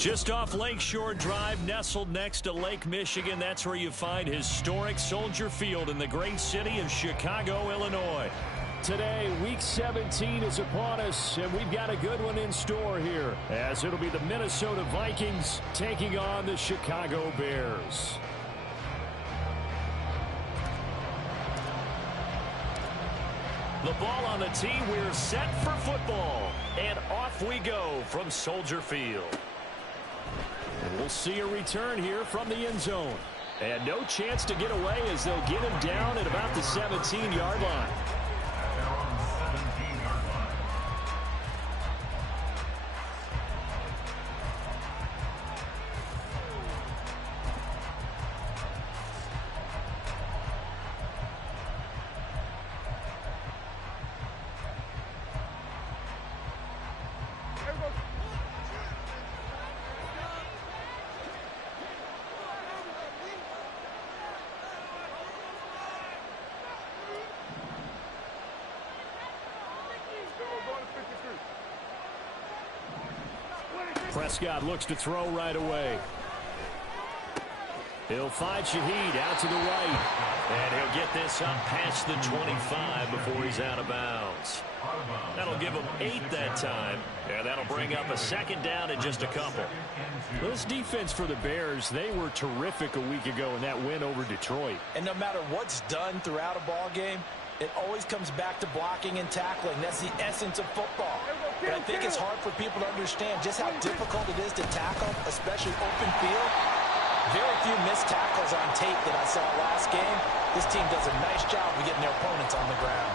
Just off Lakeshore Drive, nestled next to Lake Michigan, that's where you find historic Soldier Field in the great city of Chicago, Illinois. Today, Week 17 is upon us, and we've got a good one in store here, as it'll be the Minnesota Vikings taking on the Chicago Bears. The ball on the tee, we're set for football, and off we go from Soldier Field. And we'll see a return here from the end zone. And no chance to get away as they'll get him down at about the 17-yard line. Prescott looks to throw right away. He'll find Shaheed out to the right. And he'll get this up past the 25 before he's out of bounds. That'll give him 8 that time. And that'll bring up a second down in just a couple. This defense for the Bears, they were terrific a week ago in that win over Detroit. And no matter what's done throughout a ball game, it always comes back to blocking and tackling. That's the essence of football. But I think it's hard for people to understand just how difficult it is to tackle, especially open field. Very few missed tackles on tape that I saw last game. This team does a nice job of getting their opponents on the ground.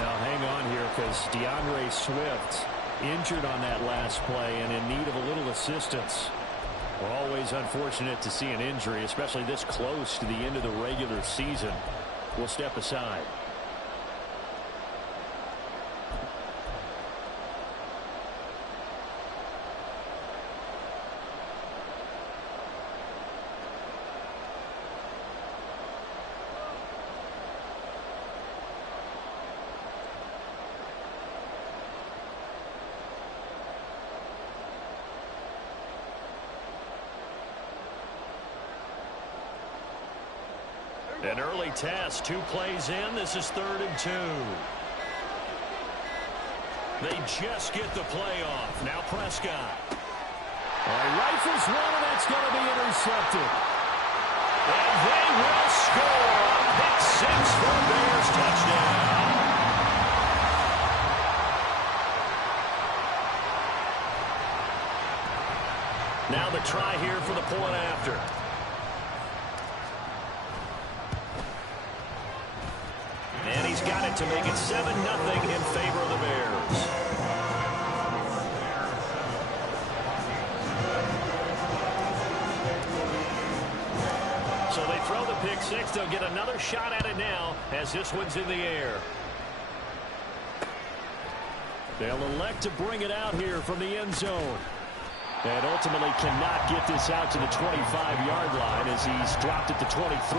Now, hang on here because DeAndre Swift injured on that last play and in need of a little assistance. We're always unfortunate to see an injury, especially this close to the end of the regular season. We'll step aside. An early test, 2 plays in. This is 3rd and 2. They just get the play off. Now Prescott. Rifles one, and that's going to be intercepted. And they will score. Pick 6 for Bears touchdown. Now the try here for the point after. And he's got it to make it 7-0 in favor of the Bears. So they throw the pick 6. They'll get another shot at it now as this one's in the air. They'll elect to bring it out here from the end zone. And ultimately cannot get this out to the 25-yard line as he's dropped at the 23.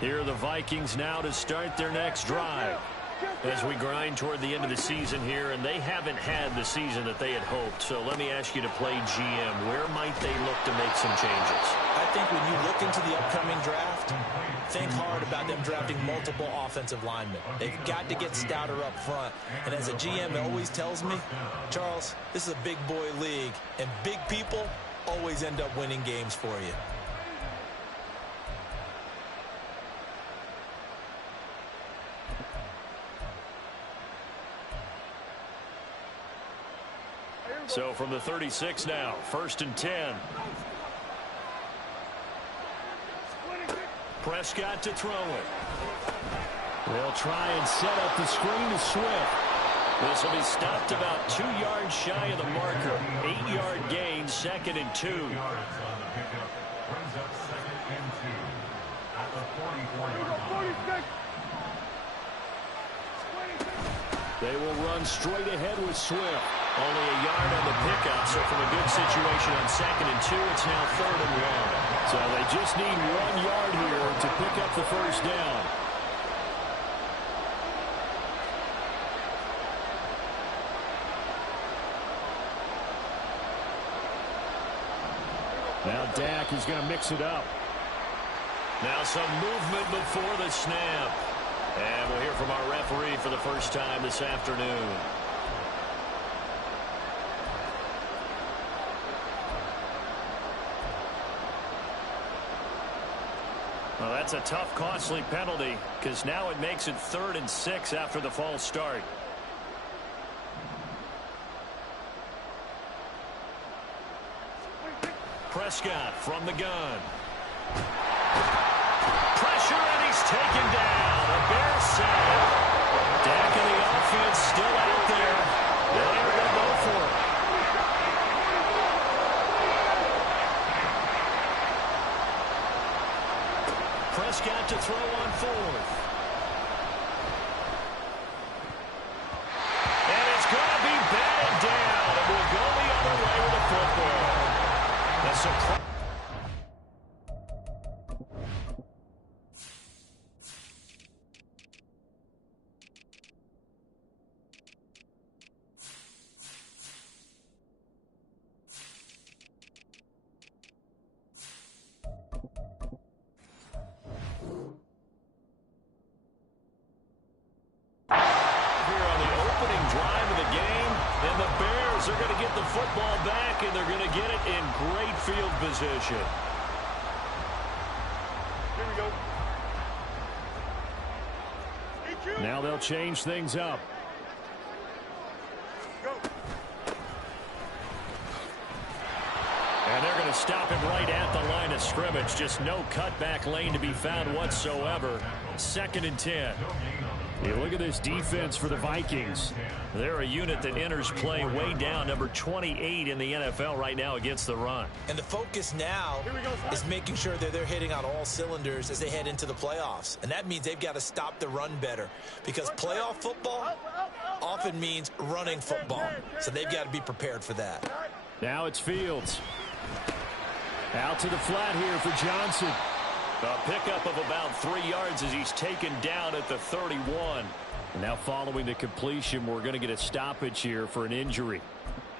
Here are the Vikings now to start their next drive as we grind toward the end of the season here, and they haven't had the season that they had hoped. So let me ask you to play GM. Where might they look to make some changes? I think when you look into the upcoming draft, think hard about them drafting multiple offensive linemen. They've got to get stouter up front. And as a GM always tells me, Charles, this is a big boy league, and big people always end up winning games for you. So from the 36 now, 1st and 10. Prescott to throw it. They'll try and set up the screen to Swift. This will be stopped about 2 yards shy of the marker. 8-yard gain, 2nd and 2. They will run straight ahead with Swift. Only a yard on the pickup, so from a good situation on 2nd and 2, it's now 3rd and 1. So they just need 1 yard here to pick up the first down. Now Dak is going to mix it up. Now some movement before the snap. And we'll hear from our referee for the first time this afternoon. Well, that's a tough, costly penalty because now it makes it 3rd and 6 after the false start. Prescott from the gun. Pressure, and he's taken down. A Bears sack. Dak and the offense still out there. They're going to go for it. Prescott to throw on 4th. And it's going to be batted down. It will go the other way with the football. The surprise. They're going to get the football back, and they're going to get it in great field position. Here we go. Now they'll change things up. Go. And they're going to stop him right at the line of scrimmage. Just no cutback lane to be found whatsoever. 2nd and 10. You look at this defense for the Vikings. They're a unit that enters play way down, number 28 in the NFL right now against the run. And the focus now is making sure that they're hitting on all cylinders as they head into the playoffs. And that means they've got to stop the run better, because playoff football often means running football. So they've got to be prepared for that. Now it's Fields. Out to the flat here for Johnson. A pickup of about 3 yards as he's taken down at the 31. And now following the completion, we're going to get a stoppage here for an injury.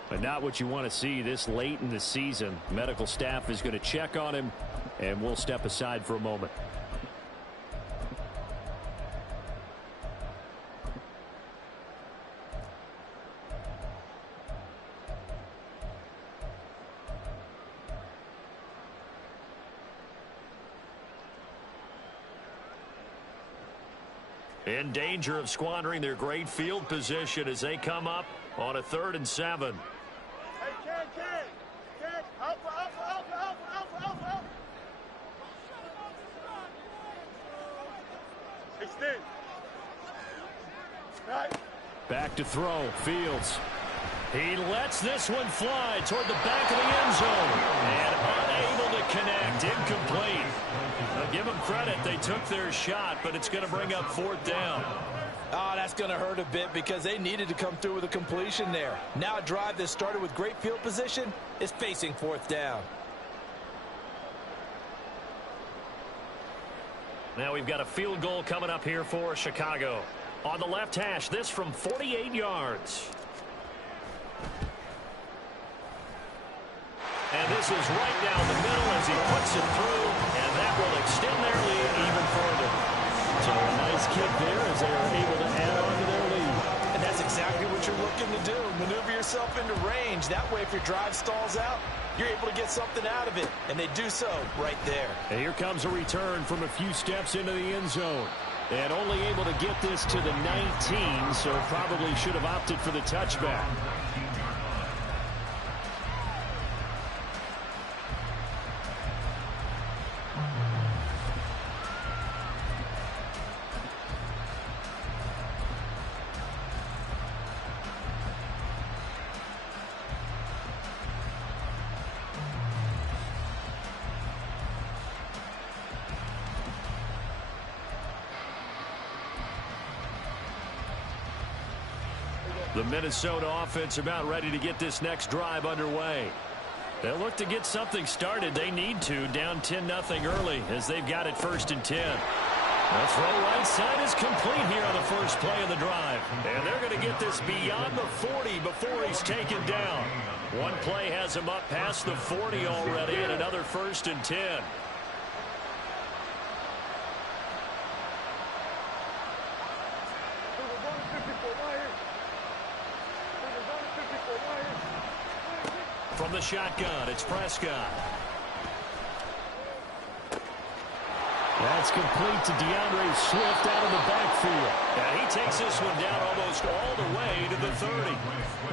But not what you want to see this late in the season. Medical staff is going to check on him, and we'll step aside for a moment. In danger of squandering their great field position as they come up on a 3rd and 7. Hey, Ken, Alpha. Extend. Right. Back to throw, Fields. He lets this one fly toward the back of the end zone. And unable to connect, incomplete. Now give them credit, they took their shot, but it's going to bring up 4th down. Oh, that's going to hurt a bit because they needed to come through with a completion there. Now a drive that started with great field position is facing 4th down. Now we've got a field goal coming up here for Chicago. On the left hash, this from 48 yards. And this is right down the middle as he puts it through, and that will extend their lead even further. So a nice kick there as they are able to add on to their lead. And that's exactly what you're looking to do. Maneuver yourself into range. That way, if your drive stalls out, you're able to get something out of it. And they do so right there. And here comes a return from a few steps into the end zone. And only able to get this to the 19, so probably should have opted for the touchback. The Minnesota offense about ready to get this next drive underway. They'll look to get something started. They need to, down 10-0 early as they've got it 1st and 10. The throw right side is complete here on the first play of the drive. And they're going to get this beyond the 40 before he's taken down. One play has him up past the 40 already, and another 1st and 10. From the shotgun, it's Prescott. That's complete to DeAndre Swift out of the backfield. And he takes this one down almost all the way to the 30.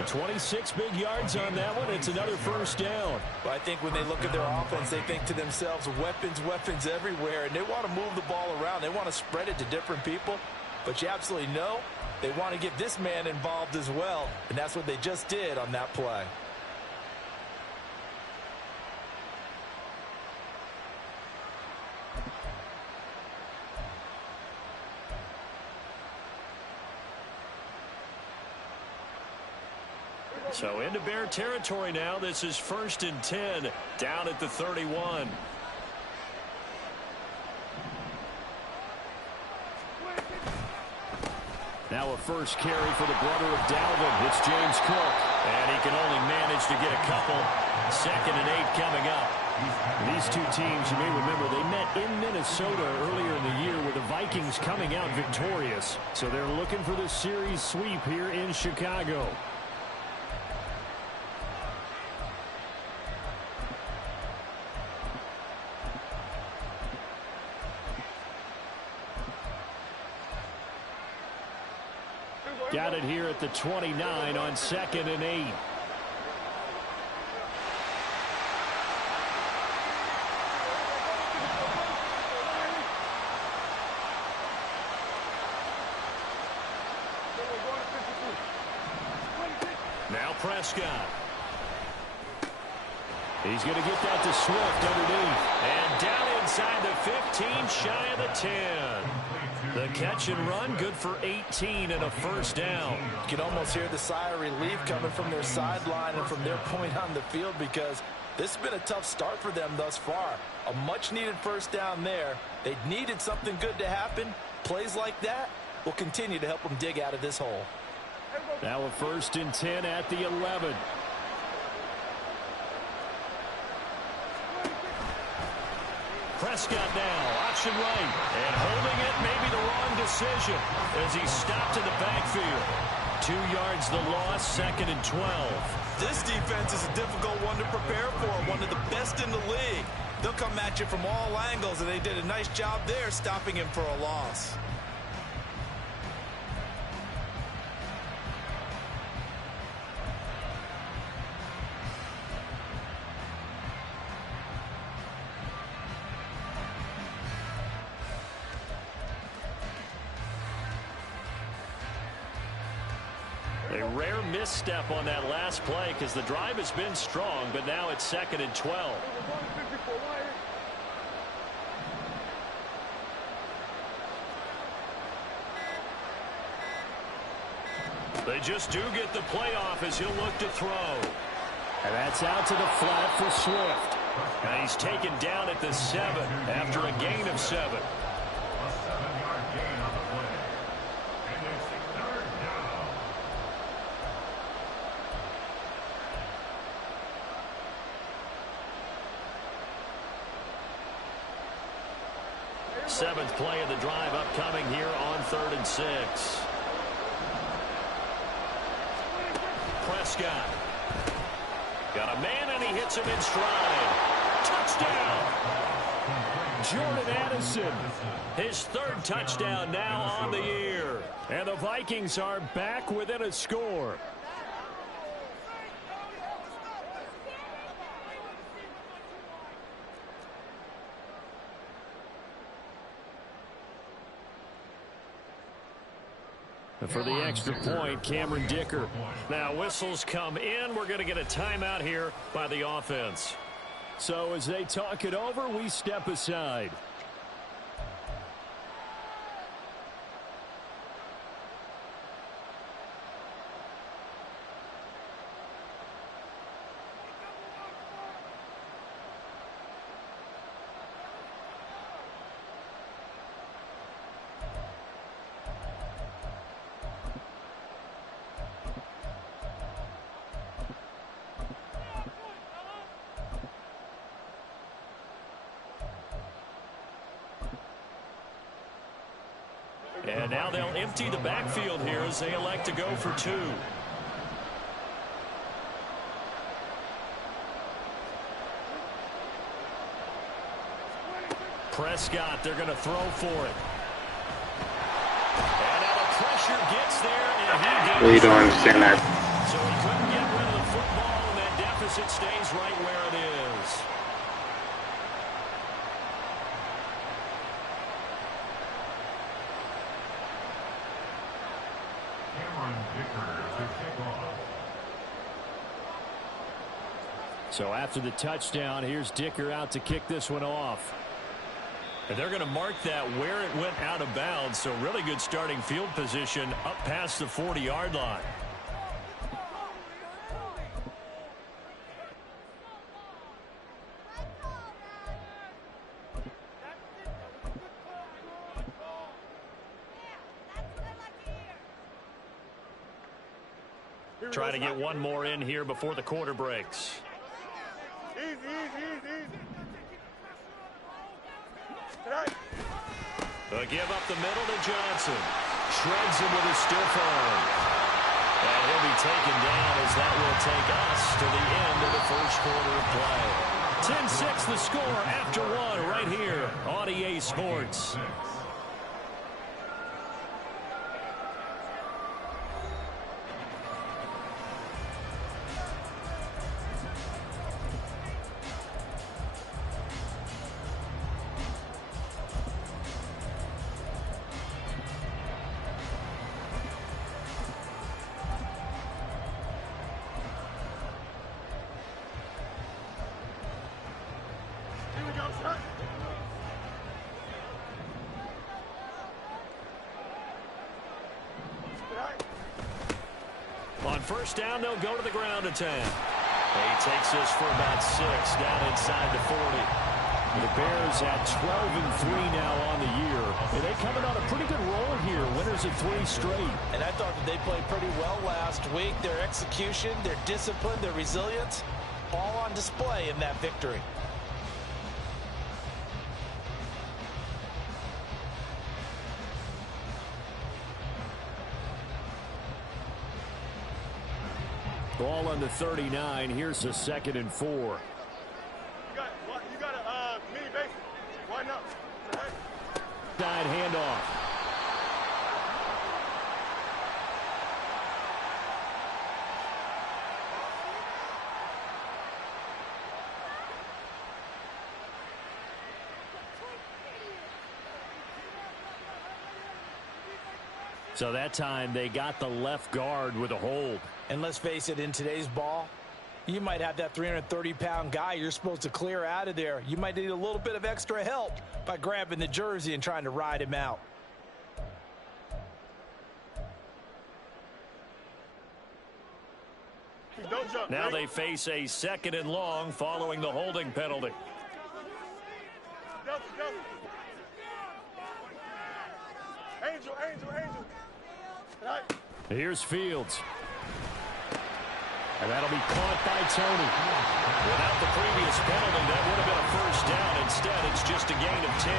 26 big yards on that one. It's another 1st down. Well, I think when they look at their offense, they think to themselves, weapons, weapons everywhere. And they want to move the ball around. They want to spread it to different people. But you absolutely know they want to get this man involved as well. And that's what they just did on that play. So into Bear territory now. This is 1st and 10 down at the 31. Now a first carry for the brother of Dalvin. It's James Cook. And he can only manage to get a couple. 2nd and 8 coming up. These two teams, you may remember, they met in Minnesota earlier in the year with the Vikings coming out victorious. So they're looking for the series sweep here in Chicago. Got it here at the 29 on 2nd and 8. Now Prescott. He's going to get that to Swift underneath. And down inside the 15, shy of the 10. The catch and run, good for 18 and a 1st down. You can almost hear the sigh of relief coming from their sideline and from their point on the field, because this has been a tough start for them thus far. A much-needed 1st down there. They needed something good to happen. Plays like that will continue to help them dig out of this hole. Now a 1st and 10 at the 11. Prescott now, option right, and holding it, maybe the wrong decision as he stopped in the backfield. 2 yards the loss, 2nd and 12. This defense is a difficult one to prepare for, one of the best in the league. They'll come at you from all angles, and they did a nice job there stopping him for a loss. A rare misstep on that last play because the drive has been strong, but now it's 2nd and 12. They just do get the playoff as he'll look to throw. And that's out to the flat for Swift. And he's taken down at the 7 after a gain of 7. Seventh play of the drive upcoming here on 3rd and 6. Prescott. Got a man and he hits him in stride. Touchdown! Jordan Addison. His 3rd touchdown now on the year. And the Vikings are back within a score. For the extra point, Cameron Dicker. Now whistles come in. We're going to get a timeout here by the offense. So as they talk it over, we step aside. And now they'll empty the backfield here as they elect to go for 2. Prescott, they're going to throw for it. And now the pressure gets there, and You don't understand that. so he couldn't get rid of the football, and that deficit stays right where it is. So after the touchdown, here's Dicker out to kick this one off. And they're going to mark that where it went out of bounds. So really good starting field position up past the 40-yard line. Try to get one more in here before the quarter breaks. Easy. A give up the middle to Johnson. Shreds him with his stiff arm. And he'll be taken down as that will take us to the end of the first quarter of play. 10-6 the score after 1 right here on EA Sports. On first down, they'll go to the ground attack. He takes this for about 6 down inside the 40. The Bears at 12-3 now on the year. And they coming on a pretty good roll here. Winners of 3 straight. And I thought that they played pretty well last week. Their execution, their discipline, their resilience, all on display in that victory. Ball on the 39. Here's a 2nd and 4. You got a mini base. Why not? Side handoff. So that time they got the left guard with a hold. And let's face it, in today's ball, you might have that 330-pound guy you're supposed to clear out of there. You might need a little bit of extra help by grabbing the jersey and trying to ride him out. Don't jump. Now they face a 2nd and long following the holding penalty. Double. Angel. Right. Here's Fields. And that'll be caught by Tony. Without the previous penalty, that would have been a first down. Instead, it's just a gain of 10.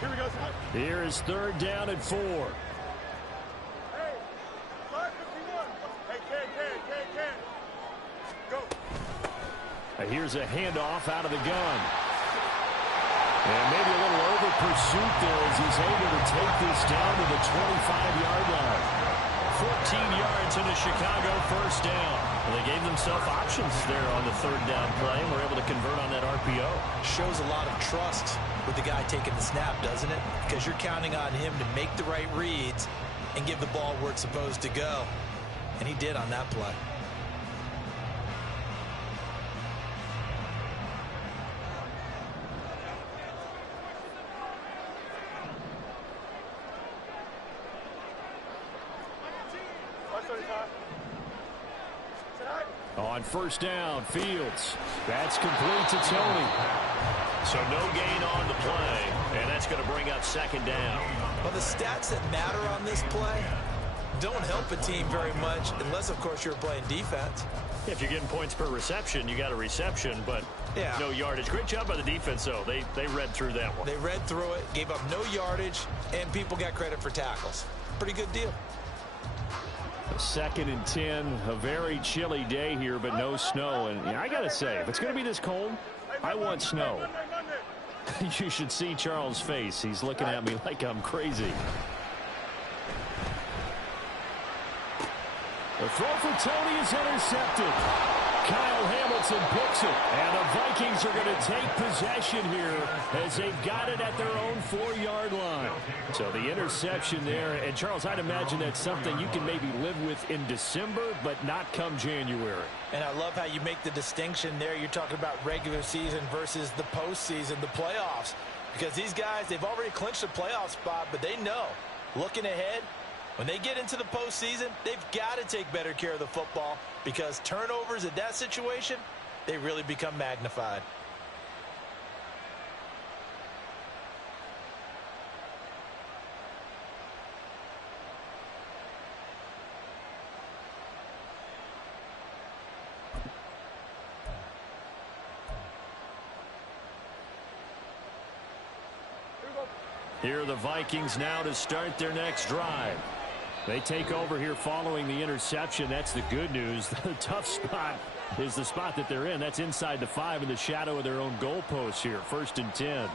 Here we go, son. Here is 3rd down and 4. Hey, 551. Hey, can. Go. And here's a handoff out of the gun. And maybe a little over pursuit there as he's able to take this down to the 25-yard line. 14 yards in a Chicago first down. And they gave themselves options there on the 3rd down play and were able to convert on that RPO. Shows a lot of trust with the guy taking the snap, doesn't it? Because you're counting on him to make the right reads and give the ball where it's supposed to go. And he did on that play. On first down, Fields. That's complete to Tony. So no gain on the play, and that's going to bring up 2nd down. Well, the stats that matter on this play, don't help a team very much unless, of course, you're playing defense. If you're getting points per reception, you got a reception, but yeah, no yardage. Great job by the defense, though. They read through that one. They read through it, gave up no yardage, and people got credit for tackles. Pretty good deal. 2nd and 10, a very chilly day here, but no snow. And I got to say, if it's going to be this cold, I want snow. You should see Charles' face. He's looking at me like I'm crazy. The throw for Tony is intercepted. Kyle Hamilton picks it. And the Vikings are going to take possession here as they've got it at their own 4-yard line. So the interception there. And, Charles, I'd imagine that's something you can maybe live with in December, but not come January. And I love how you make the distinction there. You're talking about regular season versus the postseason, the playoffs. Because these guys, they've already clinched a playoff spot, but they know, looking ahead, when they get into the postseason, they've got to take better care of the football because turnovers at that situation, they really become magnified. Here are the Vikings now to start their next drive. They take over here following the interception. That's the good news. The tough spot is the spot that they're in. That's inside the 5 in the shadow of their own goalpost here. 1st and 10.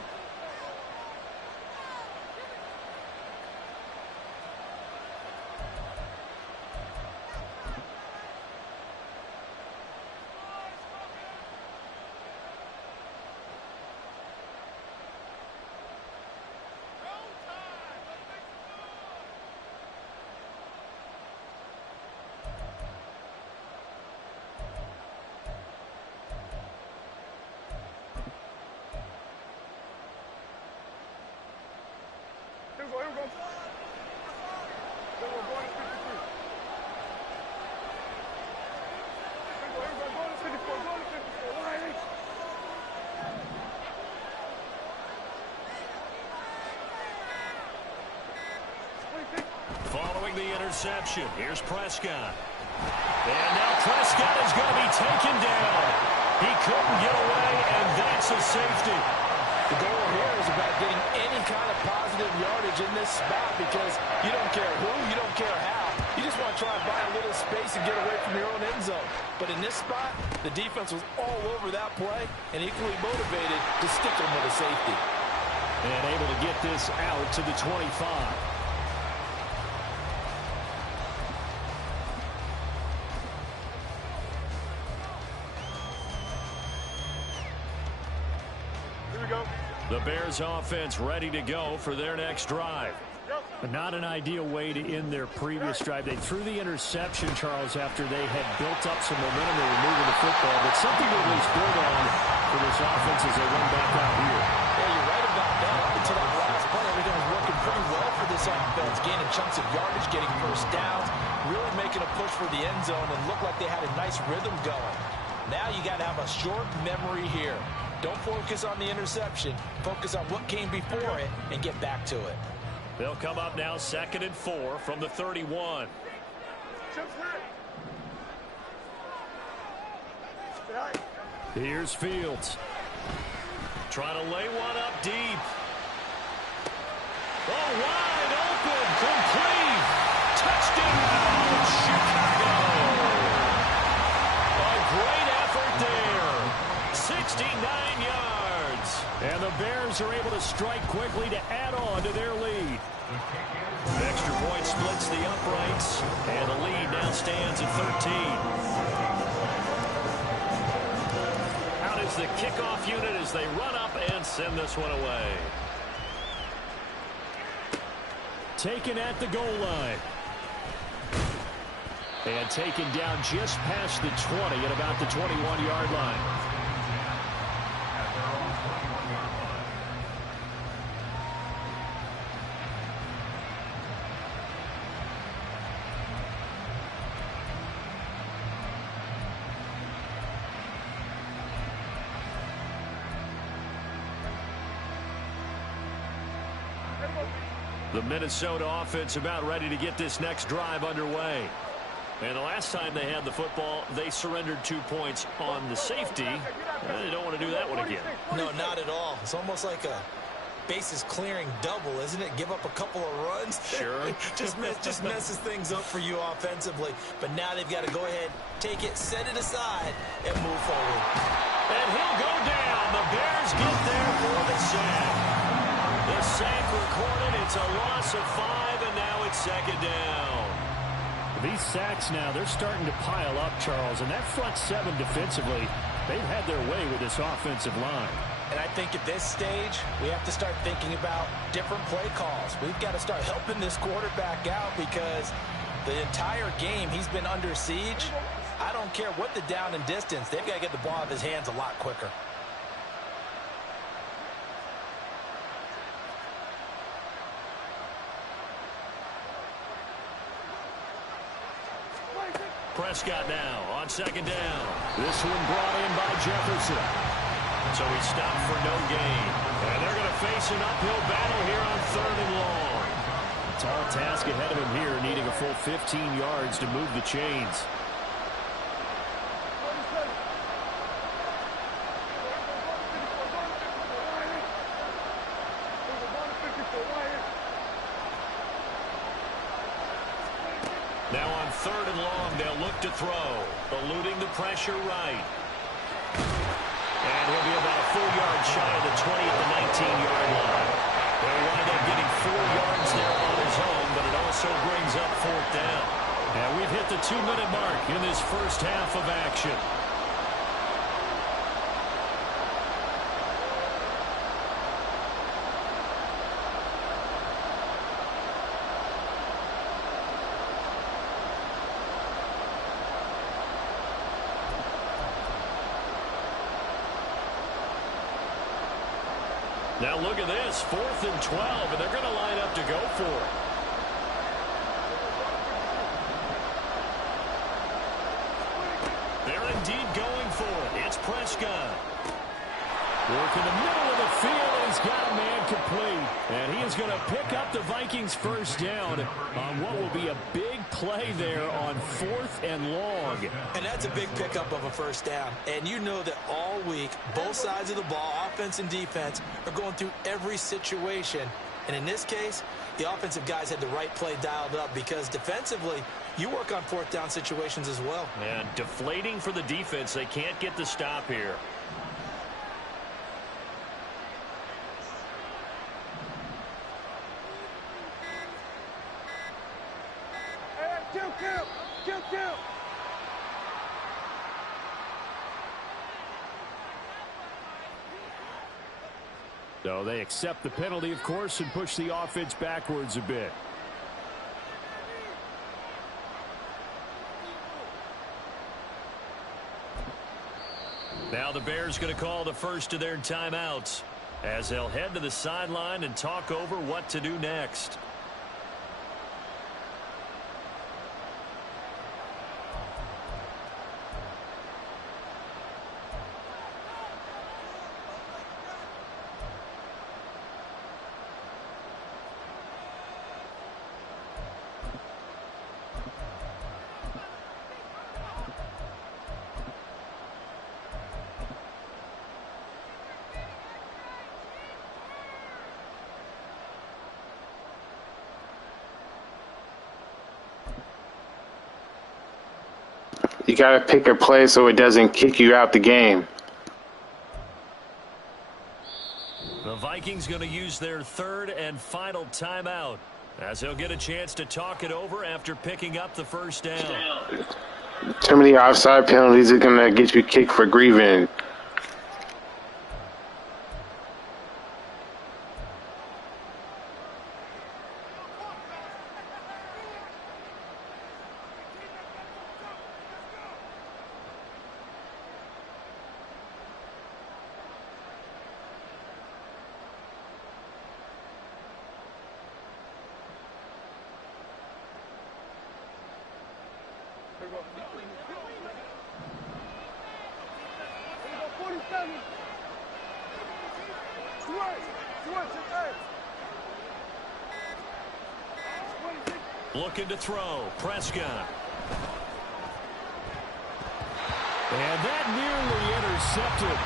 Following the interception, here's Prescott. And now Prescott is going to be taken down. He couldn't get away, and that's a safety. The goal here is about getting any kind of positive yardage in this spot because you don't care who, you don't care how. You just want to try and buy a little space and get away from your own end zone. But in this spot, the defense was all over that play and equally motivated to stick them with a safety. And able to get this out to the 25. The Bears offense ready to go for their next drive. But not an ideal way to end their previous drive. They threw the interception, Charles, after they had built up some momentum. They were moving the football, but something to at least build on for this offense as they run back out here. Yeah, you're right about that. Up until that last play, everything was working pretty well for this offense, gaining chunks of yardage, getting first downs, really making a push for the end zone, and looked like they had a nice rhythm going. Now you got to have a short memory here. Don't focus on the interception. Focus on what came before it and get back to it. They'll come up now 2nd and 4 from the 31. Here's Fields. Trying to lay one up deep. Oh, wide open. Complete. Touchdown, Chicago. A great effort there. 69 yards. And the Bears are able to strike quickly to add on to their lead. The extra point splits the uprights, and the lead now stands at 13. Out is the kickoff unit as they run up and send this one away. Taken at the goal line. And taken down just past the 20 at about the 21-yard line. The The Minnesota offense about ready to get this next drive underway. And the last time they had the football, they surrendered 2 points on the safety. They don't want to do that one again. No, not at all. It's almost like a bases clearing double, isn't it? Give up a couple of runs. Sure. just messes things up for you offensively. But now they've got to go ahead, take it, set it aside, and move forward. And he'll go down. The Bears get there for the sack. The sack recorded. It's a loss of 5, and now it's second down. These sacks now, they're starting to pile up, Charles. And that front seven defensively, they've had their way with this offensive line. And I think at this stage, we have to start thinking about different play calls. We've got to start helping this quarterback out because the entire game he's been under siege. I don't care what the down and distance. They've got to get the ball out of his hands a lot quicker. Prescott now on second down. This one brought in by Jefferson. So he stopped for no gain. And they're going to face an uphill battle here on 3rd and long. Tall task ahead of him here, needing a full 15 yards to move the chains. Now on 3rd and long, they'll look to throw. Eluding the pressure right. And he'll be about a full yard shy of the 20 at the 19-yard line. They'll wind up getting 4 yards there on his own, but it also brings up 4th down. Now we've hit the 2-minute mark in this first half of action. Now look at this, 4th and 12, and they're going to line up to go for it. They're indeed going for it. It's Prescott. Work in the middle of the field, and he's got a man complete. And he is going to pick up the Vikings first down on what will be a big play there on 4th and long. And that's a big pickup of a first down. And you know that all week, both sides of the ball, offense and defense, are going through every situation. And in this case, the offensive guys had the right play dialed up because defensively, you work on 4th down situations as well. And deflating for the defense. They can't get the stop here. Kill. So they accept the penalty, of course, and push the offense backwards a bit. Now the Bears going to call the first of their timeouts as they'll head to the sideline and talk over what to do next. You got to pick a play so it doesn't kick you out the game. The Vikings going to use their 3rd and final timeout as they'll get a chance to talk it over after picking up the first down. Too many offside penalties are going to get you kicked for grieving. Looking to throw. Prescott. And that nearly intercepted.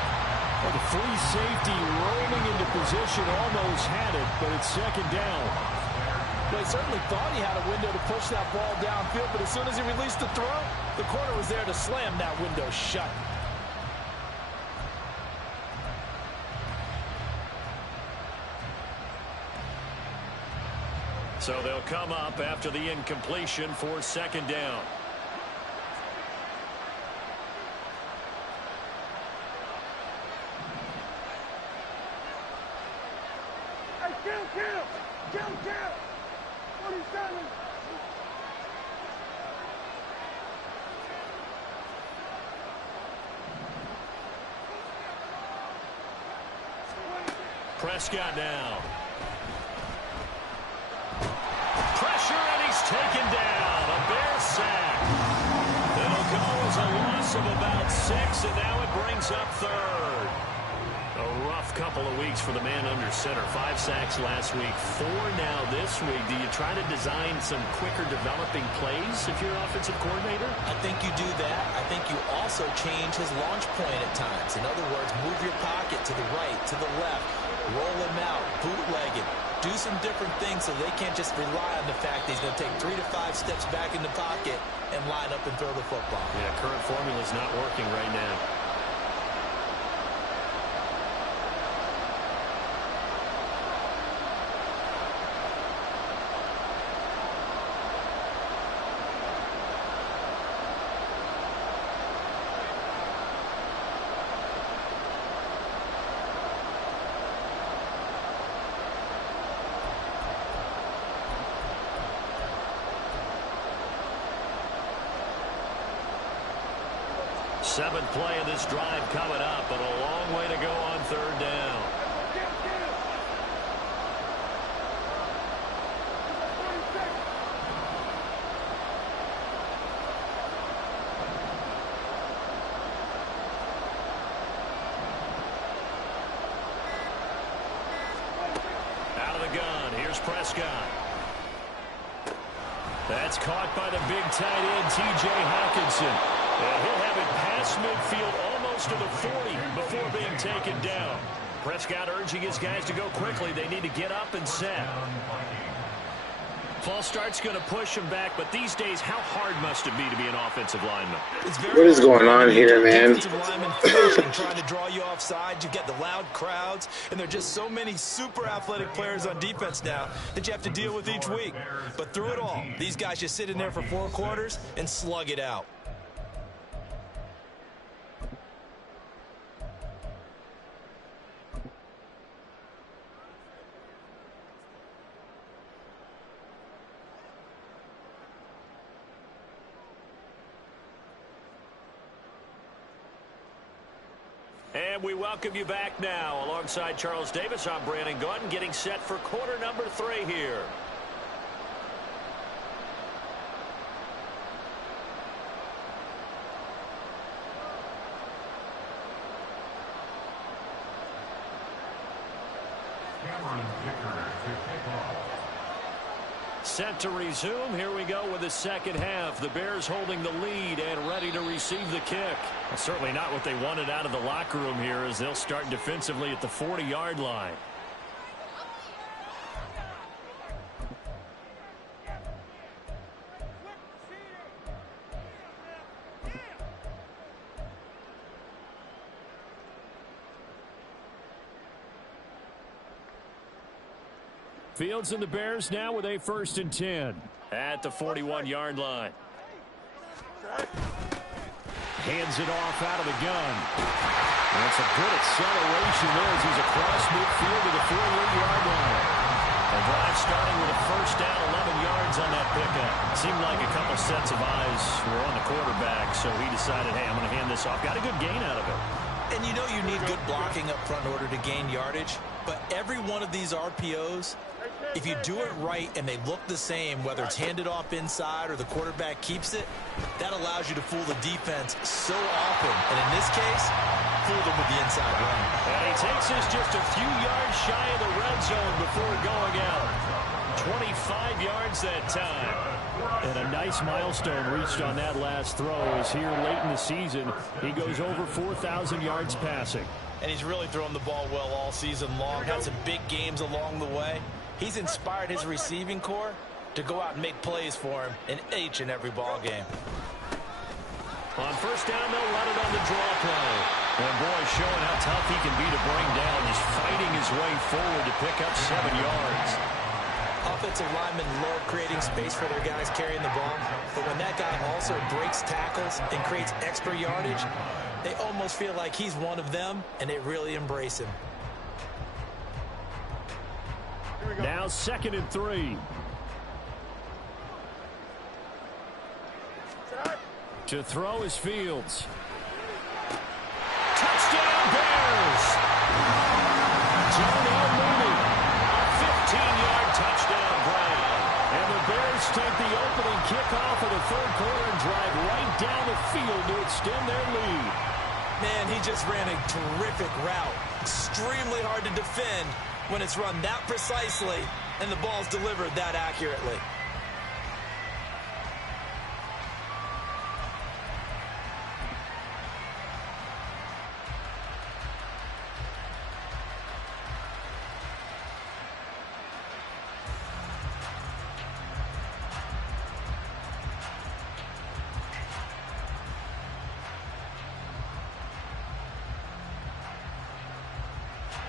Well, the free safety rolling into position almost had it, but it's second down. Well, he certainly thought he had a window to push that ball downfield, but as soon as he released the throw, the corner was there to slam that window shut. So they'll come up after the incompletion for second down. Kill! 47! Prescott now. Pressure, and he's taken down. A Bear sack. It'll go as a loss of about 6, and now it brings up third. A rough couple of weeks for the man under center. 5 sacks last week, 4 now this week. Do you try to design some quicker developing plays if you're offensive coordinator? I think you do that. I think you also change his launch point at times. In other words, move your pocket to the right, to the left, roll him out, bootleg it. Do some different things so they can't just rely on the fact that he's going to take 3 to 5 steps back in the pocket and line up and throw the football. Yeah, current formula is not working right now. Seventh play of this drive coming up, but a long way to go on third down. Out of the gun, here's Prescott. That's caught by the big tight end, T.J. Hawkinson. And he'll have it past midfield almost to the 40 before being taken down. Prescott urging his guys to go quickly. They need to get up and set. False start's going to push him back, but these days, how hard must it be to be an offensive lineman? What is going on here, man? Trying to draw you offside. You get the loud crowds, and there are just so many super athletic players on defense now that you have to deal with each week. But through it all, these guys just sit in there for 4 quarters and slug it out. And we welcome you back now. Alongside Charles Davis, I'm Brandon Gordon, getting set for quarter number 3 here. Set to resume. Here we go with the second half. The Bears holding the lead and ready to receive the kick. Well, certainly not what they wanted out of the locker room here, as they'll start defensively at the 40-yard line. Fields and the Bears now with a 1st and 10 at the 41-yard line. Hands it off out of the gun. That's a good acceleration there as he's across midfield to the 48-yard line. The drive starting with a 1st down, 11 yards on that pickup. Seemed like a couple sets of eyes were on the quarterback, so he decided, hey, I'm going to hand this off. Got a good gain out of it. And you know you need good blocking up front in order to gain yardage, but every one of these RPOs, if you do it right and they look the same, whether it's handed off inside or the quarterback keeps it, that allows you to fool the defense so often. And in this case, fool them with the inside run. And he takes us just a few yards shy of the red zone before going out. 25 yards that time. And a nice milestone reached on that last throw as here late in the season, he goes over 4,000 yards passing. And he's really thrown the ball well all season long, had some big games along the way. He's inspired his receiving corps to go out and make plays for him in each and every ball game. On first down, they'll run it on the draw play. And boy, showing how tough he can be to bring down, just fighting his way forward to pick up 7 yards. Offensive linemen love creating space for their guys carrying the ball, but when that guy also breaks tackles and creates extra yardage, they almost feel like he's one of them, and they really embrace him. Now 2nd and 3. To throw is Fields. Touchdown Bears! Darnell Mooney, a 15-yard touchdown grab. And the Bears take the opening kickoff of the 3rd quarter and drive right down the field to extend their lead. Man, he just ran a terrific route. Extremely hard to defend when it's run that precisely and the ball's delivered that accurately.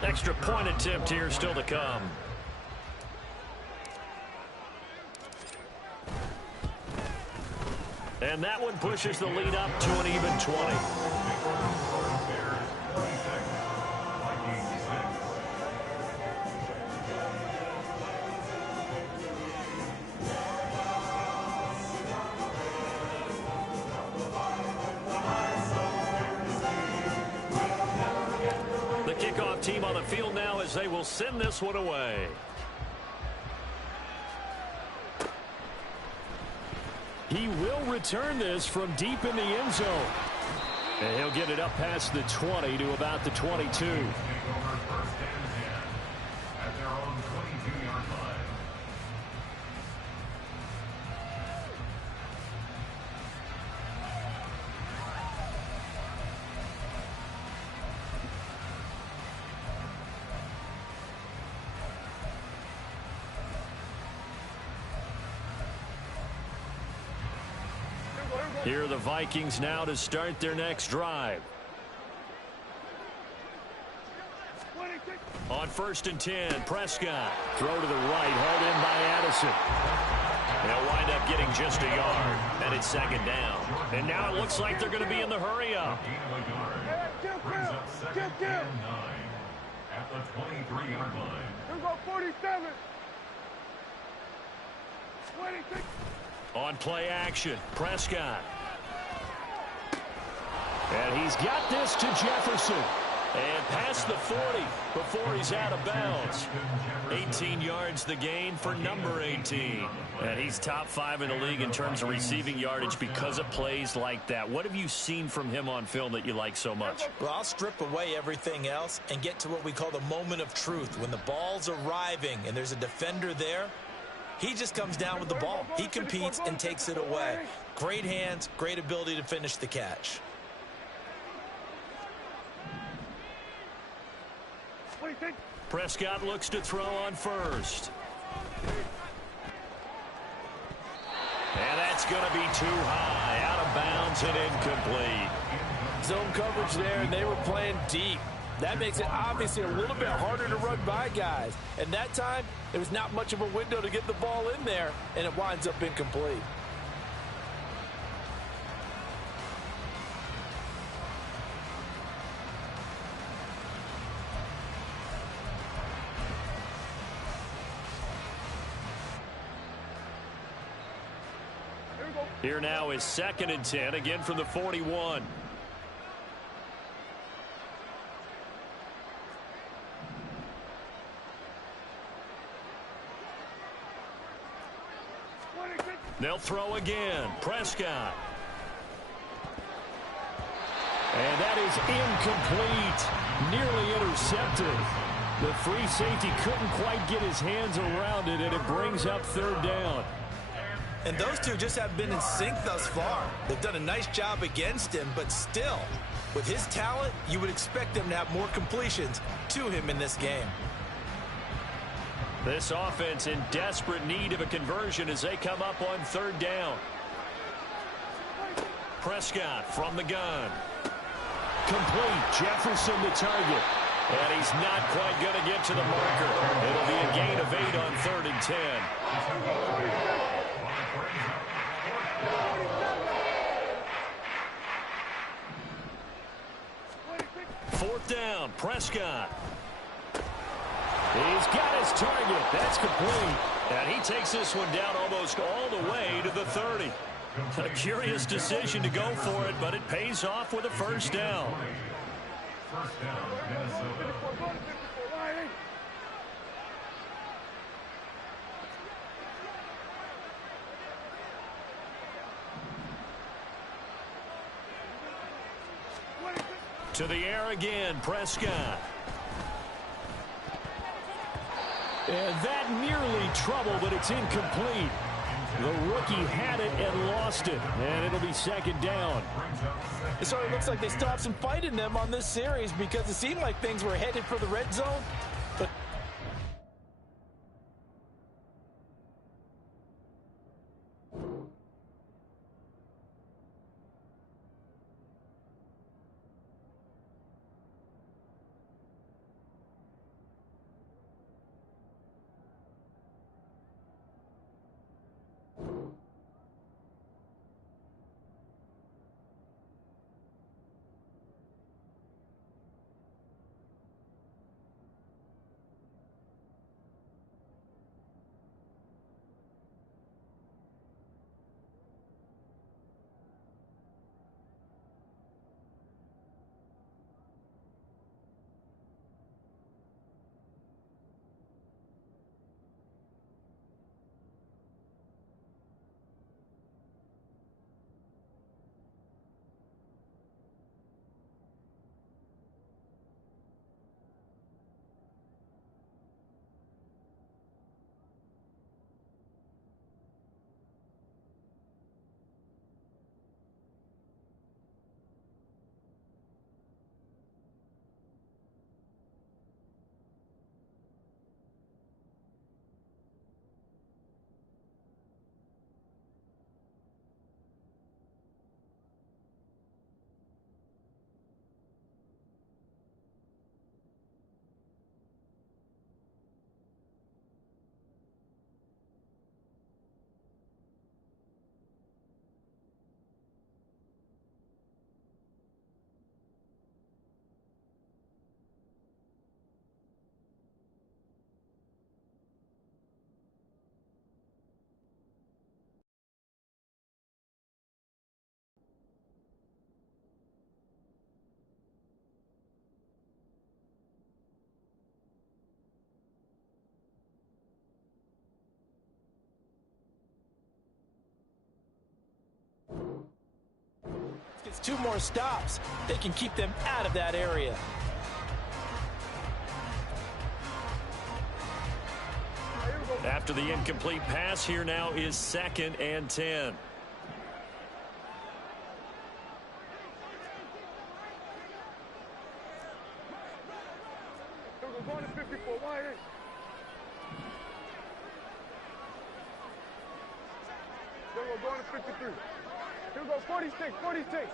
Extra point attempt here still to come. And that one pushes the lead up to an even 20. Team on the field now as they will send this one away. He will return this from deep in the end zone. And he'll get it up past the 20 to about the 22. Here are the Vikings now to start their next drive. On 1st and 10, Prescott. Throw to the right, hauled in by Addison. They'll wind up getting just a yard, and it's 2nd down. And now it looks like they're going to be in the hurry-up. At the 23-yard line. Here we go, 47. 26. On play action, Prescott. And he's got this to Jefferson. And past the 40 before he's out of bounds. 18 yards the gain for number 18. And he's top 5 in the league in terms of receiving yardage because of plays like that. What have you seen from him on film that you like so much? Well, I'll strip away everything else and get to what we call the moment of truth. When the ball's arriving and there's a defender there, he just comes down with the ball. He competes and takes it away. Great hands, great ability to finish the catch. Prescott looks to throw on 1st. And that's going to be too high, out of bounds and incomplete. Zone coverage there, and they were playing deep. That makes it obviously a little bit harder to run by guys. And that time, there was not much of a window to get the ball in there, and it winds up incomplete. Here now is 2nd and 10, again from the 41. They'll throw again. Prescott. And that is incomplete. Nearly intercepted. The free safety couldn't quite get his hands around it, and it brings up 3rd down. And those two just have been in sync thus far. They've done a nice job against him, but still, with his talent, you would expect them to have more completions to him in this game. This offense in desperate need of a conversion as they come up on third down. Prescott from the gun. Complete. Jefferson the target. And he's not quite going to get to the marker. It'll be a gain of 8 on 3rd and 10. Fourth down, Prescott. He's got his target. That's complete. And he takes this one down almost all the way to the 30. A curious decision to go for it, but it pays off with a first down. First down, Minnesota. To the air again, Prescott. And that nearly trouble, but it's incomplete. The rookie had it and lost it, and it'll be second down. It certainly looks like they still have some fight in them on this series because it seemed like things were headed for the red zone. But gets 2 more stops. They can keep them out of that area. After the incomplete pass, here now is 2nd and 10. Going to 53. Here we go, 46, 46.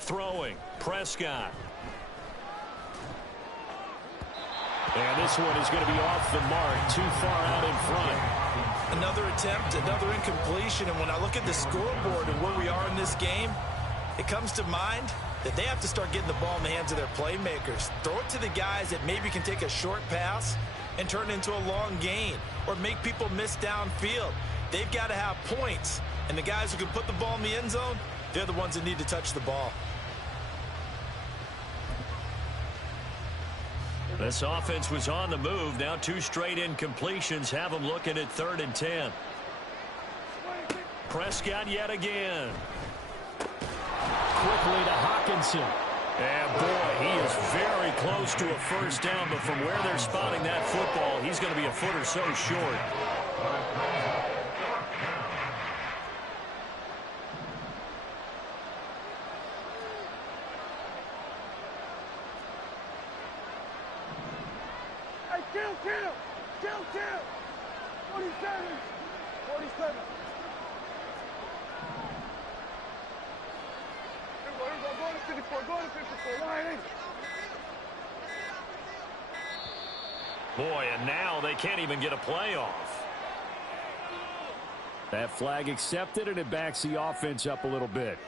Throwing, Prescott. And this one is going to be off the mark, too far out in front. Another attempt, another incompletion, and when I look at the scoreboard and where we are in this game, it comes to mind that they have to start getting the ball in the hands of their playmakers. Throw it to the guys that maybe can take a short pass and turn it into a long gain or make people miss downfield. They've got to have points, and the guys who can put the ball in the end zone, they're the ones that need to touch the ball. This offense was on the move. Now 2 straight incompletions have them looking at 3rd and 10. Prescott yet again. Quickly to Hawkinson. And boy, he is very close to a first down, but from where they're spotting that football, he's going to be a foot or so short. Hey, kill. 47. Go to 54. Line in. Boy, and now they can't even get a play off. That flag accepted, and it backs the offense up a little bit.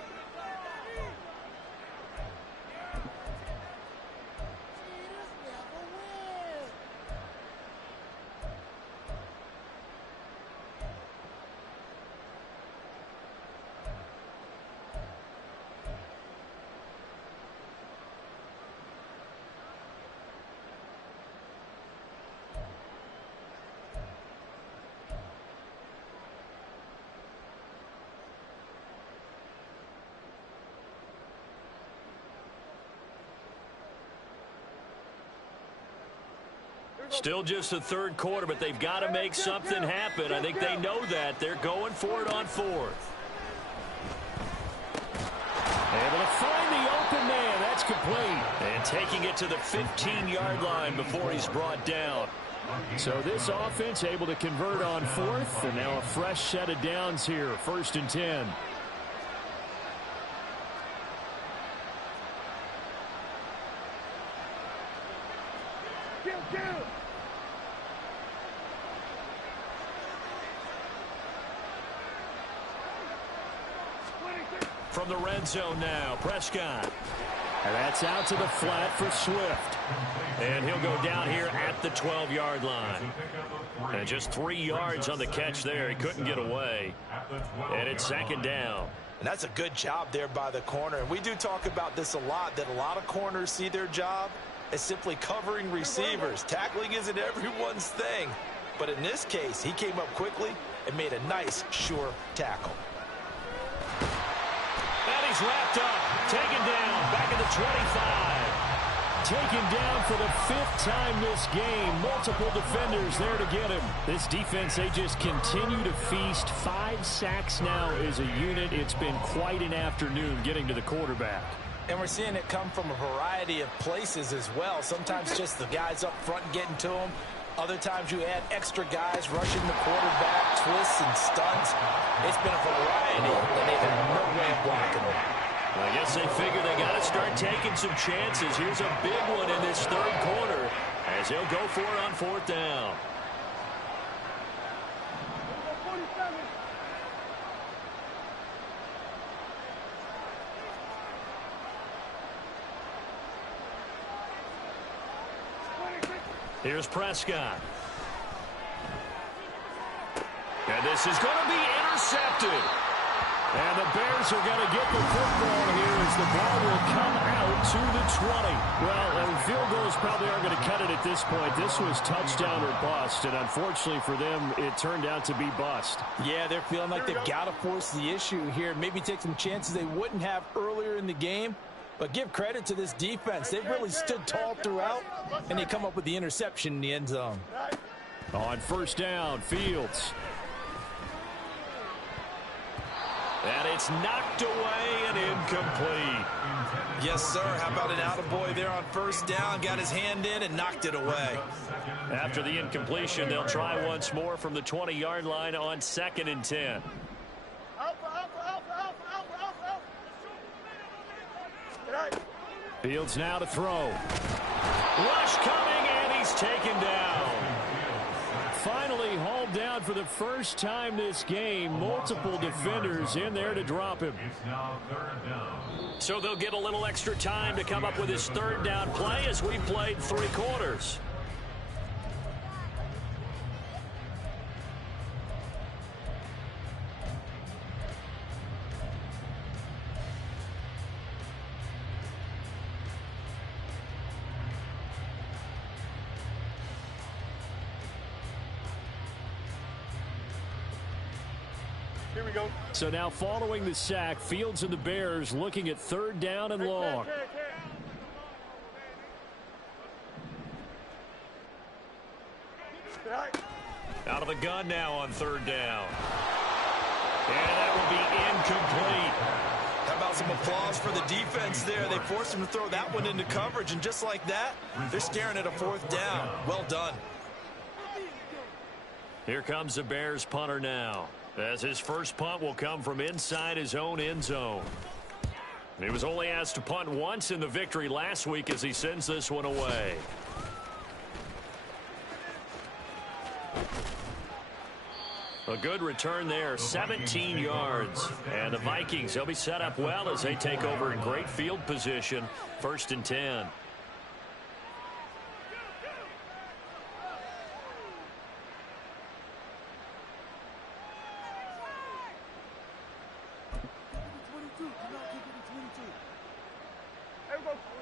Still just the third quarter, but they've got to make something happen. I think they know that. They're going for it on fourth. Able to find the open man. That's complete. And taking it to the 15-yard line before he's brought down. So this offense able to convert on fourth, and now a fresh set of downs here. 1st and 10. Kill. From the red zone now, Prescott. And that's out to the flat for Swift. And he'll go down here at the 12-yard line. And just 3 yards on the catch there. He couldn't get away. And it's 2nd down. And that's a good job there by the corner. And we do talk about this a lot, that a lot of corners see their job as simply covering receivers. Tackling isn't everyone's thing. But in this case, he came up quickly and made a nice, sure tackle. And he's wrapped up, taken down, back at the 25. Taken down for the 5th time this game. Multiple defenders there to get him. This defense, they just continue to feast. 5 sacks now as a unit. It's been quite an afternoon getting to the quarterback. And we're seeing it come from a variety of places as well. Sometimes just the guys up front getting to him. Other times you add extra guys rushing the quarterback, twists and stunts. It's been a variety, and they've had no way of blocking them. I guess they figure they got to start taking some chances. Here's a big one in this 3rd quarter as he'll go for it on 4th down. Here's Prescott. And this is going to be intercepted. And the Bears are going to get the football here as the ball will come out to the 20. Well, field goals probably aren't going to cut it at this point. This was touchdown or bust, and unfortunately for them, it turned out to be bust. Yeah, they're feeling like they've got to force the issue here. Maybe take some chances they wouldn't have earlier in the game. But give credit to this defense. They've really stood tall throughout, and they come up with the interception in the end zone. On 1st down, Fields. And it's knocked away and incomplete. Yes, sir. How about an attaboy there on 1st down? Got his hand in and knocked it away. After the incompletion, they'll try once more from the 20-yard line on 2nd and 10. Fields now to throw. Rush coming, and he's taken down. Finally hauled down for the first time this game. Multiple defenders in there to drop him. It's now 3rd down. So they'll get a little extra time to come up with his 3rd down play as we've played 3 quarters. Here we go. So now following the sack, Fields and the Bears looking at 3rd down and long. Out of the gun now on third down. And that will be incomplete. How about some applause for the defense there? They forced him to throw that one into coverage, and just like that, they're staring at a fourth down. Well done. Here comes the Bears punter now, as his first punt will come from inside his own end zone. He was only asked to punt once in the victory last week as he sends this one away. A good return there, 17 yards. And the Vikings, they'll be set up well as they take over in great field position, 1st and 10.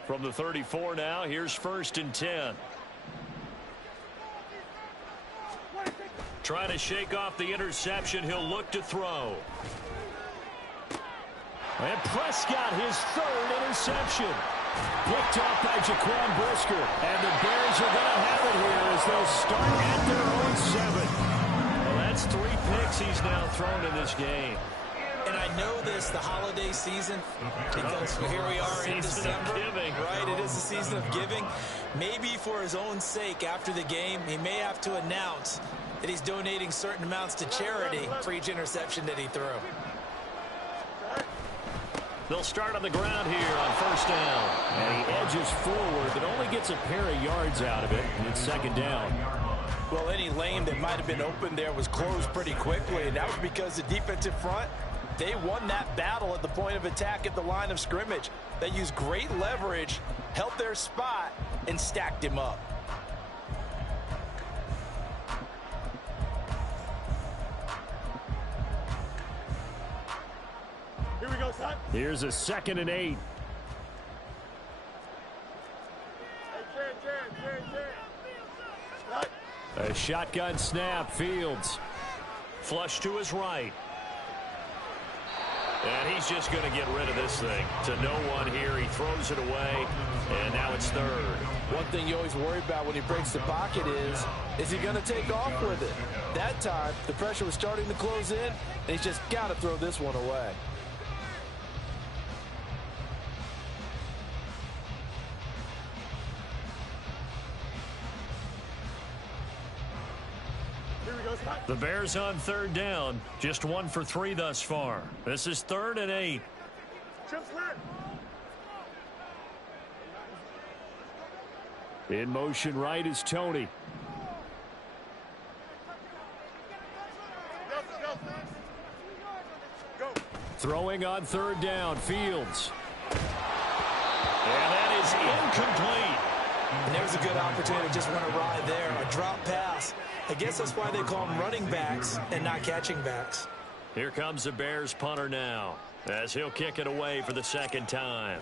From the 34 now, here's 1st and 10. Trying to shake off the interception. He'll look to throw. And Prescott, his 3rd interception. Picked off by Jaquan Brisker. And the Bears are going to have it here as they'll start at their own 7. Well, that's 3 picks he's now thrown in this game. And I know this, the holiday season, because here we are in December. Right, it is the season of giving. Maybe for his own sake after the game, he may have to announce that he's donating certain amounts to charity for each interception that he threw. They'll start on the ground here on 1st down. And he edges forward, but only gets a pair of yards out of it. And it's 2nd down. Well, any lane that might have been open there was closed pretty quickly, and that was because the defensive front, they won that battle at the point of attack at the line of scrimmage. They used great leverage, held their spot, and stacked him up. Here we go, son. Here's a 2nd and 8. A shotgun snap, Fields. Flush to his right. And he's just going to get rid of this thing. To no one here. He throws it away, and now it's 3rd. One thing you always worry about when he breaks the pocket is he going to take off with it? That time, the pressure was starting to close in, and he's just got to throw this one away. The Bears on 3rd down. Just 1 for 3 thus far. This is 3rd and 8. In motion right is Tony. Throwing on 3rd down, Fields. And that is incomplete. And there's a good opportunity. Just went awry there. A drop pass. I guess that's why they call them running backs and not catching backs. Here comes the Bears punter now, as he'll kick it away for the 2nd time.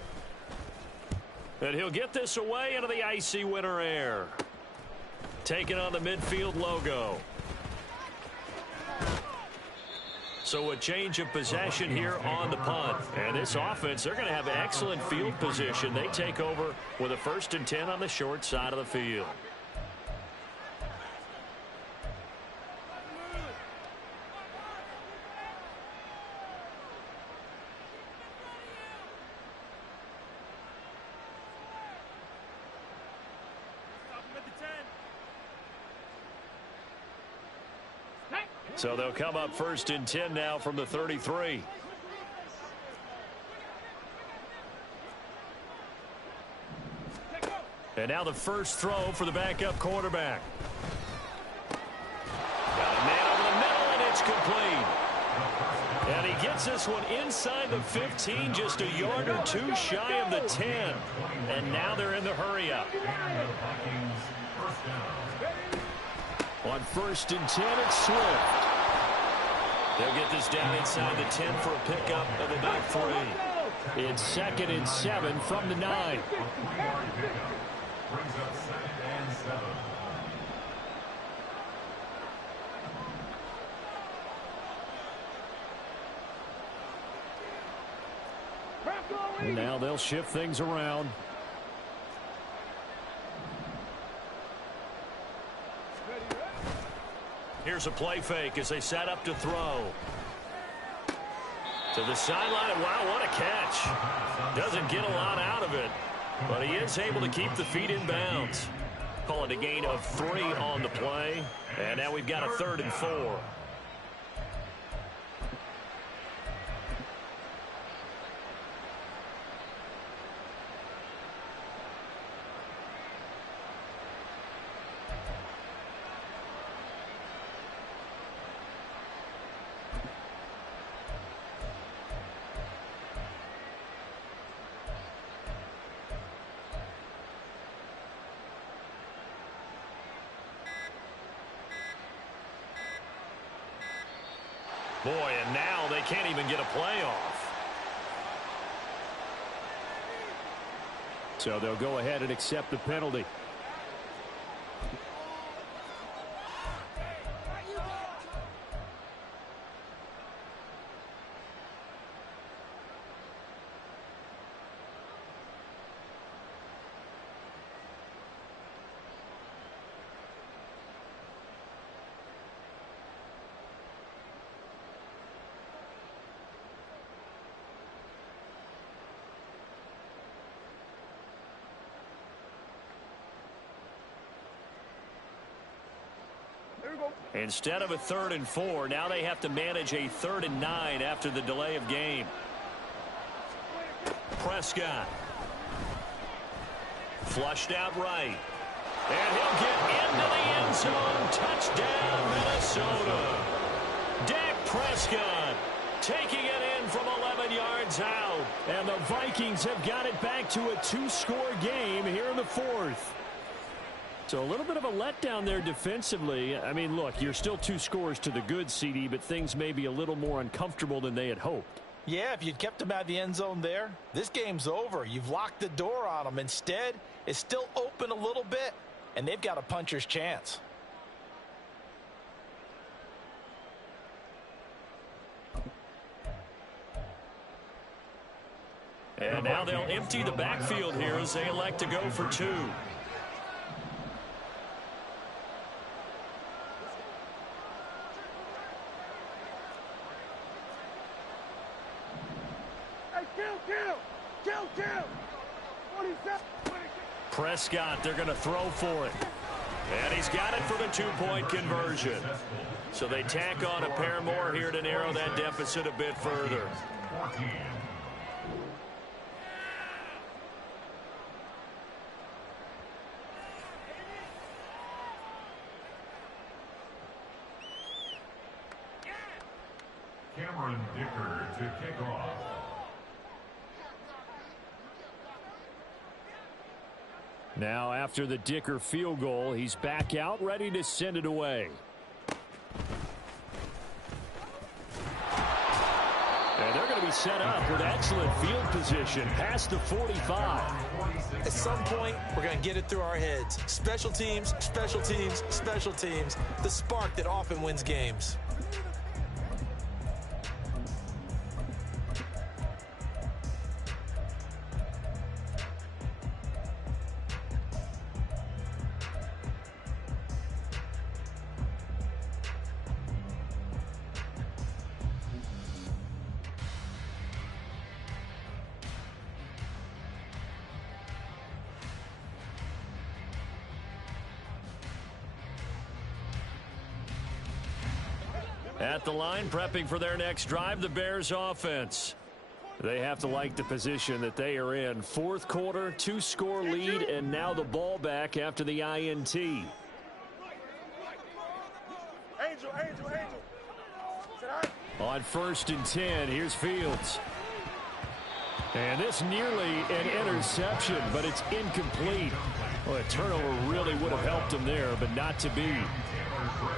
And he'll get this away into the icy winter air. Taking on the midfield logo. So a change of possession here on the punt. And this offense, they're going to have an excellent field position. They take over with a 1st and 10 on the short side of the field. So they'll come up 1st and 10 now from the 33. And now the first throw for the backup quarterback. Got a man over the middle, and it's complete. And he gets this one inside the 15, just a yard or 2 shy of the 10. And now they're in the hurry-up. On 1st and 10, it's Swift. They'll get this down inside the 10 for a pickup of about 3. It's 2nd and 7 from the 9. Brings up 2nd and 7. Now they'll shift things around. Here's a play fake as they set up to throw. To the sideline, and wow, what a catch. Doesn't get a lot out of it, but he is able to keep the feet in bounds. Call it a gain of 3 on the play, and now we've got a 3rd and 4. Boy, and now they can't even get a play off. So they'll go ahead and accept the penalty. Instead of a 3rd and 4, now they have to manage a 3rd and 9 after the delay of game. Prescott. Flushed out right. And he'll get into the end zone. Touchdown, Minnesota. Dak Prescott taking it in from 11 yards out. And the Vikings have got it back to a 2-score game here in the 4th. So a little bit of a letdown there defensively. I mean, look, you're still 2 scores to the good, CD, but things may be a little more uncomfortable than they had hoped. Yeah, if you'd kept them out of the end zone there, this game's over. You've locked the door on them. Instead, it's still open a little bit, and they've got a puncher's chance. And now they'll empty the backfield here as they elect to go for 2. Prescott, they're going to throw for it. And he's got it for the 2-point conversion. So they tack on a pair more here to narrow that deficit a bit further. Cameron Dicker to kick off. Now after the Dicker field goal, he's back out ready to send it away. And they're going to be set up with excellent field position past the 45. At some point, we're going to get it through our heads. Special teams, special teams, special teams. The spark that often wins games. At the line, prepping for their next drive, the Bears offense. They have to like the position that they are in. 4th quarter, 2-score lead, and now the ball back after the INT. Angel. On 1st and 10, here's Fields. And this nearly an interception, but it's incomplete. Well, a turnover really would have helped him there, but not to be.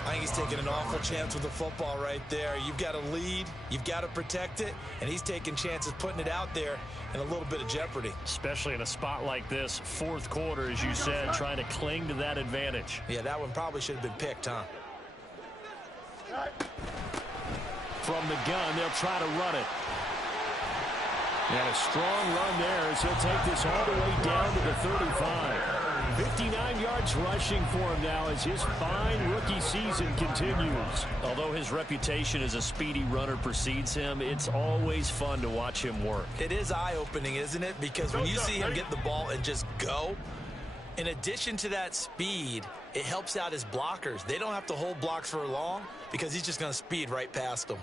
I think he's taking an awful chance with the football right there. You've got to lead, you've got to protect it, and he's taking chances putting it out there in a little bit of jeopardy. Especially in a spot like this, 4th quarter, as you said, trying to cling to that advantage. Yeah, that one probably should have been picked, huh? From the gun, they'll try to run it. And a strong run there as he'll take this all the way down to the 35. 59 yards rushing for him now as his fine rookie season continues. Although his reputation as a speedy runner precedes him, it's always fun to watch him work. It is eye-opening, isn't it? Because when you see him get the ball and just go, in addition to that speed, it helps out his blockers. They don't have to hold blocks for long because he's just going to speed right past them.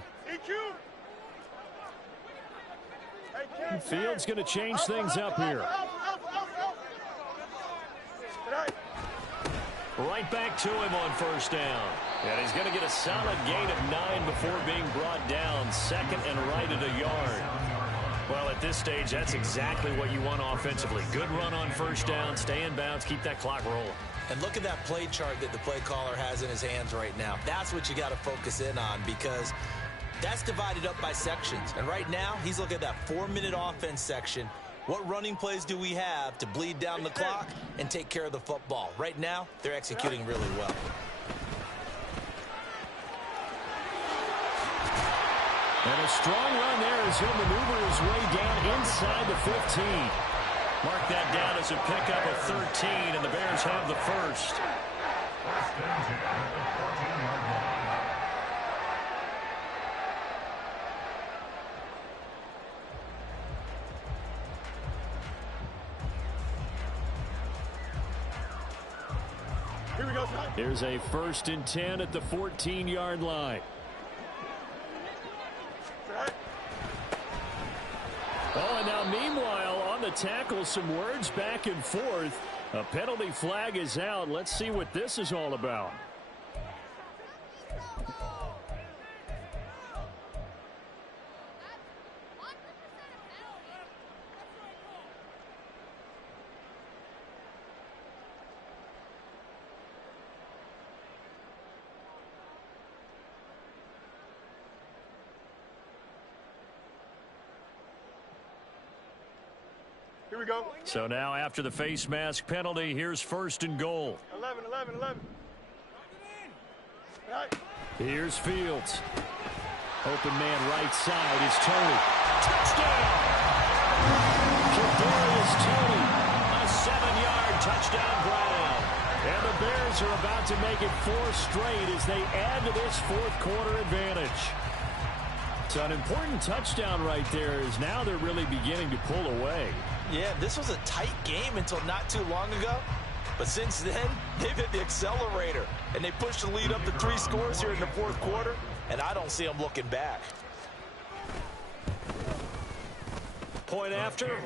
Fields going to change things up here. Right back to him on first down. And he's going to get a solid gain of 9 before being brought down. Second and right at a yard. Well, at this stage, that's exactly what you want offensively. Good run on first down, stay in bounds, keep that clock rolling. And look at that play chart that the play caller has in his hands right now. That's what you got to focus in on because that's divided up by sections. And right now, he's looking at that 4-minute offense section. What running plays do we have to bleed down the clock and take care of the football? Right now, they're executing really well. And a strong run there as he'll maneuver his way down inside the 15. Mark that down as a pickup of 13, and the Bears have the first. Here we go, son. Here's a 1st and 10 at the 14-yard line. Oh, and now meanwhile, on the tackle, some words back and forth. A penalty flag is out. Let's see what this is all about. Here we go. So now after the face mask penalty, here's 1st and goal. 11. Right. Here's Fields. Open man right side is Tony. Touchdown! Kadarius Toney. A 7-yard touchdown ground. And the Bears are about to make it 4 straight as they add to this 4th quarter advantage. So an important touchdown right there is now they're really beginning to pull away. Yeah, this was a tight game until not too long ago. But since then, they've hit the accelerator. And they pushed the lead up to 3 scores here in the 4th quarter. And I don't see them looking back. Point after.